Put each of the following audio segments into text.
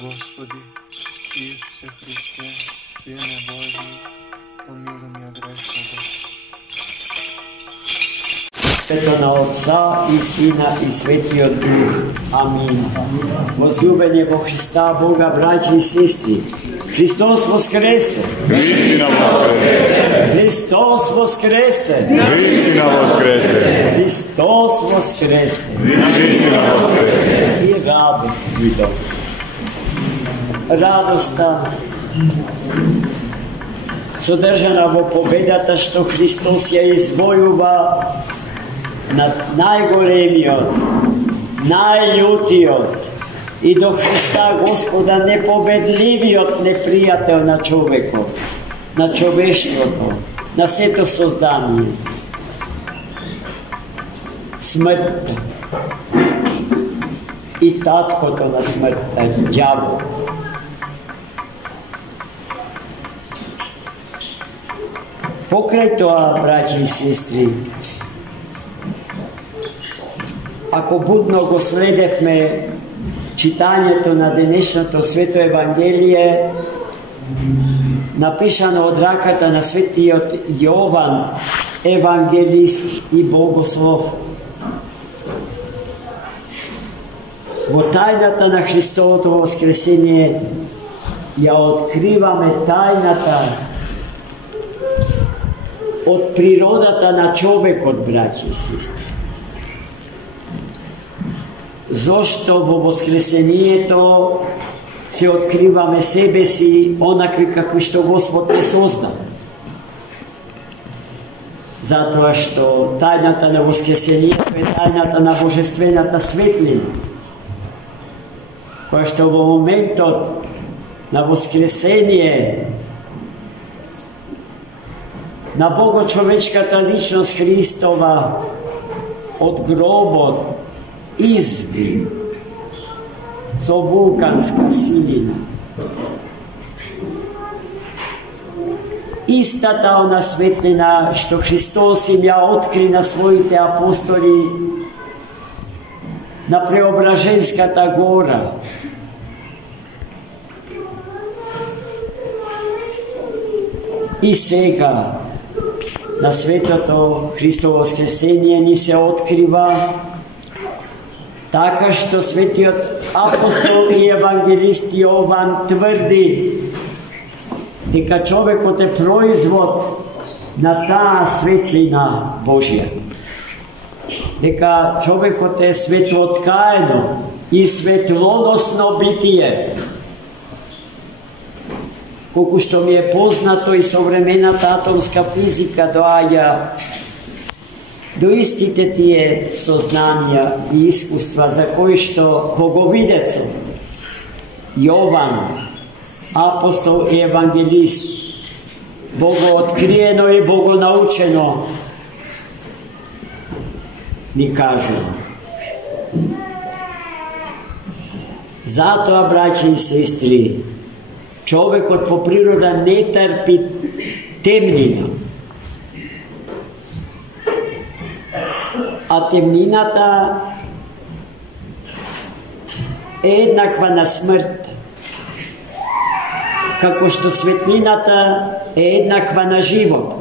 Господи, Исусе Христе, Сине Божи, помилуй меня грешного. Свето на Отца и Сина и Светиот Дух. Амин. Возлюбени во Христа Бога, браќи и сестри, Христос воскресе! Вистина воскресе! Христос воскресе! Вистина воскресе! Христос воскресе! Вистина воскресе! И радост ви донесе. Радоста содржана во победата што Христос ја извојува над најголемиот, најљутиот и до Христа Господа непобедливиот непријател на човекот, на човештвото, на сето создание. Смртта и таткото на смртта, ѓавол. Покрај тоа, браќи и сестри, ако будно го следевме читањето на денешното Свето Евангелие, напишано од раката на светиот Јован, евангелист и богослов, во тајната на Христовото воскресение ја откриваме тајната од природата на човекот, браќи и сестри. Зошто во воскресението се откриваме себе си онакви какви што Господ не созда? Затоа што тајната на воскресението е тајната на божествената светлина, која што во моментот на воскресение на богочовечката личност Христова од гробот изби со вулканска силина. Истата она светлина што Христос им ја откри на своите апостоли на Преображенската гора, и сега на светото Христово воскресение ни се открива така што светиот апостол и евангелист Јован тврди дека човекот е производ на таа светлина Божја. Дека човекот е светлоткаено и светлоносно битие. Колку што ми е познато, и современата атомска физика доаѓа до истите тие сознанија и искуства за кои што боговидецот Јован, апостол и евангелист, богооткриено и богонаучено ни кажува. Затоа, браќи и сестри, човекот по природа не трпи темнина. А темнината е еднаква на смрт, како што светлината е еднаква на живот.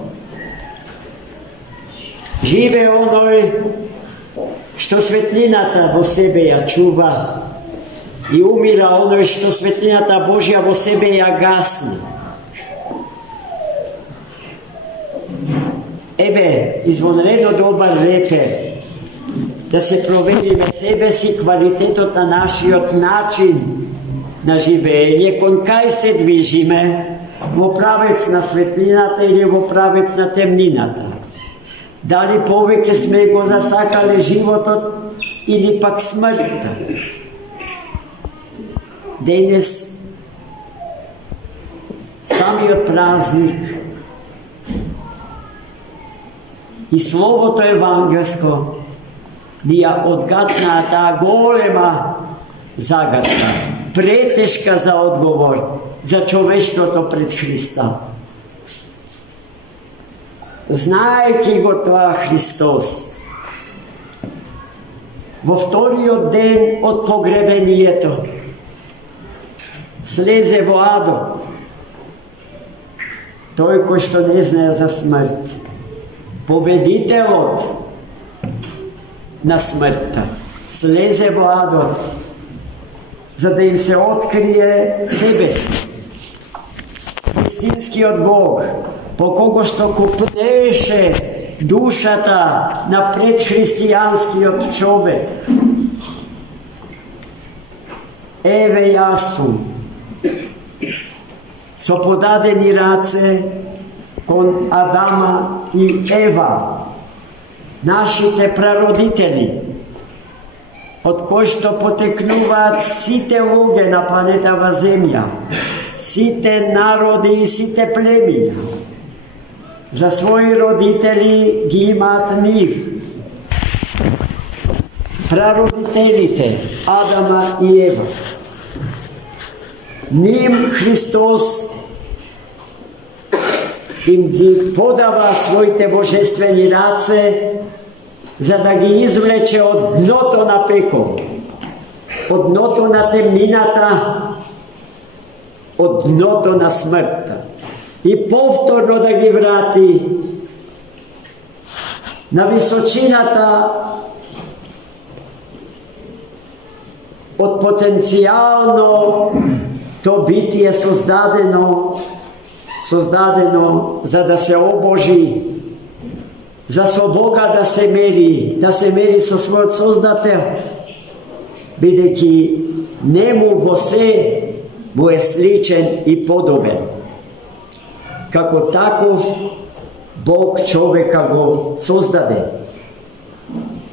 Живе оној што светлината во себе ја чува, и умира оној што светлината Божја во себе ја гасни. Еве, извонредно добар репер да се провериме себе си, квалитетот на нашиот начин на живење, кон кај се движиме, во правец на светлината или во правец на темнината. Дали повеќе сме го засакале животот или пак смртта. Денес самиот празник и Словото евангелско ни ја одгатнаа таа голема загадка, претешка за одговор за човештвото пред Христа. Знаејќи го тоа Христос, во вториот ден од погребението, слезе во адот. Тој кој што не знае за смрт, победителот на смртта, слезе во адот, за да им се открие себе си. Вистинскиот Бог, по кого што купнеше душата на предхристијанскиот човек. Еве јас сум, со подадени раце кон Адама и Ева, нашите прародители, од кои што потекнуваат сите луѓе на планетава Земја, сите народи и сите племиња. За своји родители ги имаат нив. Прародителите Адама и Ева. Ним Христос им ги подава своите божествени раце, за да ги извлече од дното на пекол, од дното на темнината, од дното на смртта, и повторно да ги врати на височината од потенцијално то битие создадено за да се обожи, за со Бога да се мери со својот Создател, бидејќи нему во се му е сличен и подобен. Како таков Бог човека го создаде,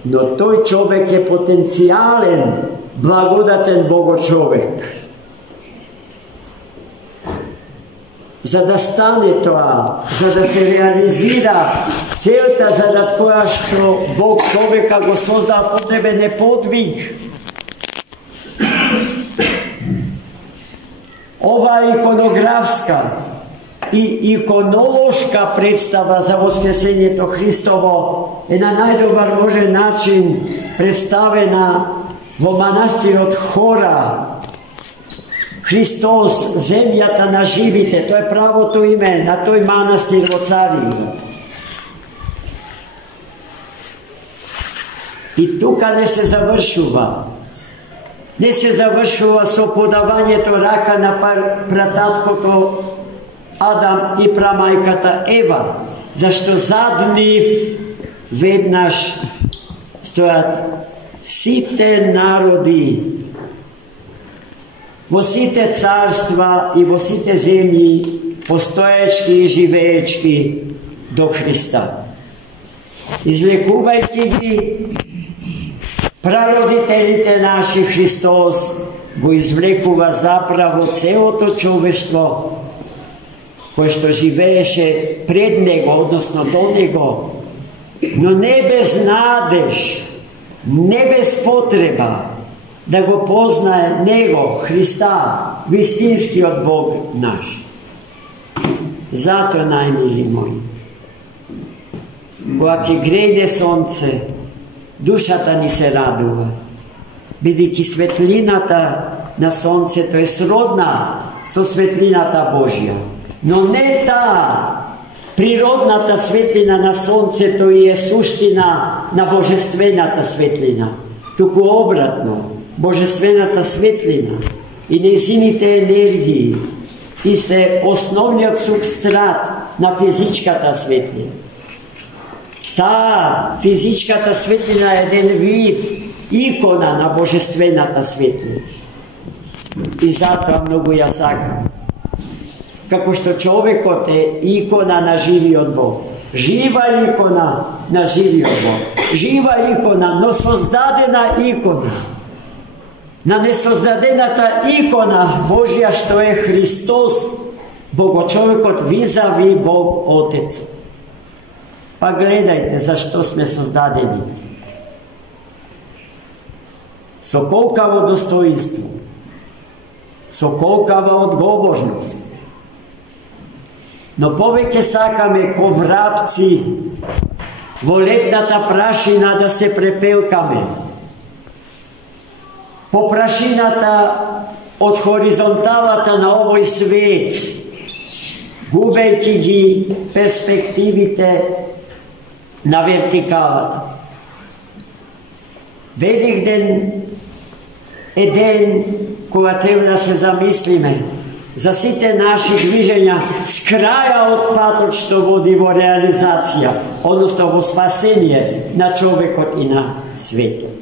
но тој човек е потенцијален, благодатен Богочовек. За да стане тоа, за да се реализира целта зарад која што Бог човека го создал, потребен е подвиг. Ова иконографска и иконолошка представа за воскресението Христово е на најдобар можен начин представена во манастирот Хора. Христос, земјата на живите, тоа е правото име на тој манастир во Царино. И тука не се завршува. Не се завршува со подавањето рака на прататкото Адам и прамајката Ева, зашто зад нив веднаш стојат сите народи, во сите царства и во сите земји, постоечки и живеечки до Христа. Извлекувајќи ги прародителите наши, Христос го извлекува заправо целото човештво кое што живееше пред него, односно до него, но не без надеж, не без потреба да го познае него, Христа, вистинскиот Бог наш. Затоа, најмили мои, кога ќе грејде сонце, душата ни се радува, бидејќи светлината на сонцето е сродна со светлината Божја. Но не таа природната светлина на сонцето и е суштина на божествената светлина, туку обратно, божествената светлина и нејзините енергии и се основниот субстрат на физичката светлина. Таа физичката светлина е еден вид икона на божествената светлина. И затоа многу ја сакам. Како што човекот е икона на живиот Бог. Жива икона на живиот Бог. Жива икона, но создадена икона. На несоздадената икона Божја што е Христос, Богочовекот визави Бог Отец. Па гледајте зашто сме создадени. Со колкаво достоинство, со колкава одговорност. Но повеќе сакаме ко врапци во летната прашина да се препелкаме. По прашината од хоризонталата на овој свет, губејќи ги перспективите на вертикалата. Великден е ден кога треба да се замислиме за сите наши движења с краја од патот што води во реализација, односно во спасение на човекот и на светот.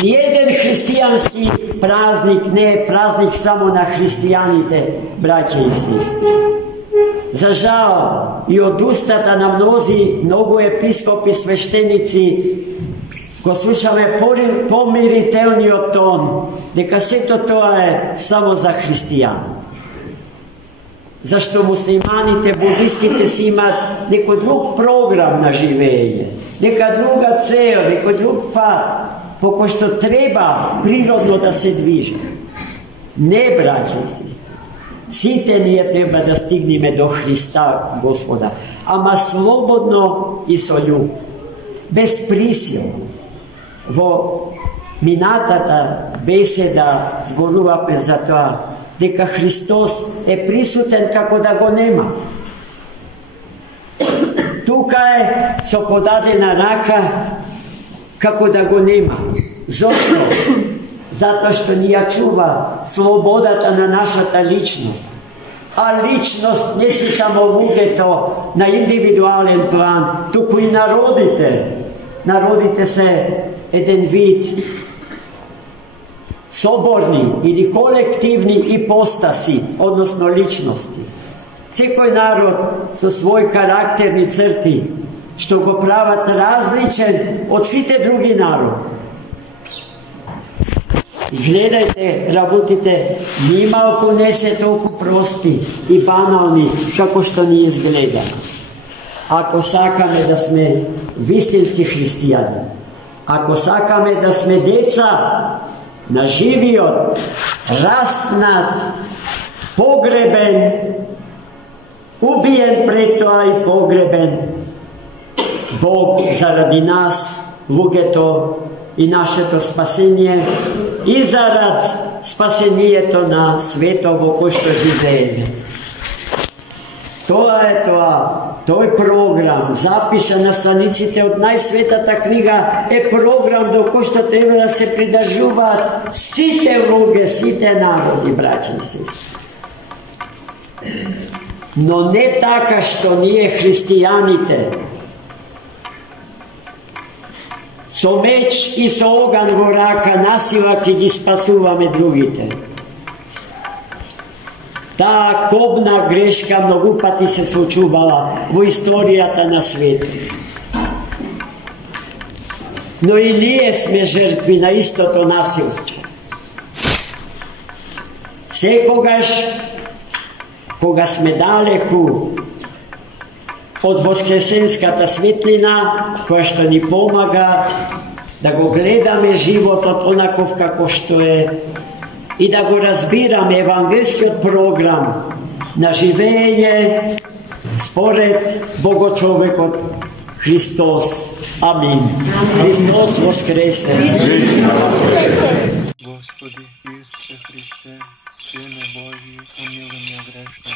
Ниеден христијански празник не е празник само на христијаните, браќа и сестри. За жал и од устата на многу епископи, свештеници, го слушаме помирителниот тон, дека сето тоа е само за христијани. Зашто муслиманите, будистите си имаат некој друг програм на живење, нека друга цел, некој друг пат, по кој што треба природно да се движи. Не, браќа и сестри. Сите ние треба да стигнеме до Христа Господа, ама слободно и со љубов, без присила. Во минатата беседа зборувавме за тоа дека Христос е присутен како да го нема. Тука е со подадена рака како да го нема. Зошто? Затоа што ни ја чува слободата на нашата личност. А личност не си само луѓето на индивидуален план, туку и народите. Народите се еден вид соборни или колективни ипостаси, односно личности. Секој народ со свој карактерни црти, што го прават различен од сите други народи. Гледајте работите, нималку не се толку прости и банални како што ни изгледа. Ако сакаме да сме вистински христијани, ако сакаме да сме деца на живиот, распнат, погребен, убиен пред тоа и погребен, Бог заради нас, луѓето и нашето спасение, и зарад спасението на светот во кој што живееме. Тоа е тоа, тој програм, запишан на страниците од најсветата книга, е програм до кој што треба да се придржуваат сите луѓе, сите народи, браќи и сестри. Но не така што ние христијаните со меч и со оган во рака насила ќе ги спасуваме другите. Таа кобна грешка многу пати се случувала во историјата на светот. Но и ние сме жртви на истото насилство. Секогаш, кога сме далеку од воскресенската светлина, која што ни помага да го гледаме животот онаков како што е и да го разбираме евангелскиот програм на живење според Богочовекот Христос. Амин. Христос воскресе. Господи Исусе Христе, Сине Божи, помилуй меня грешно.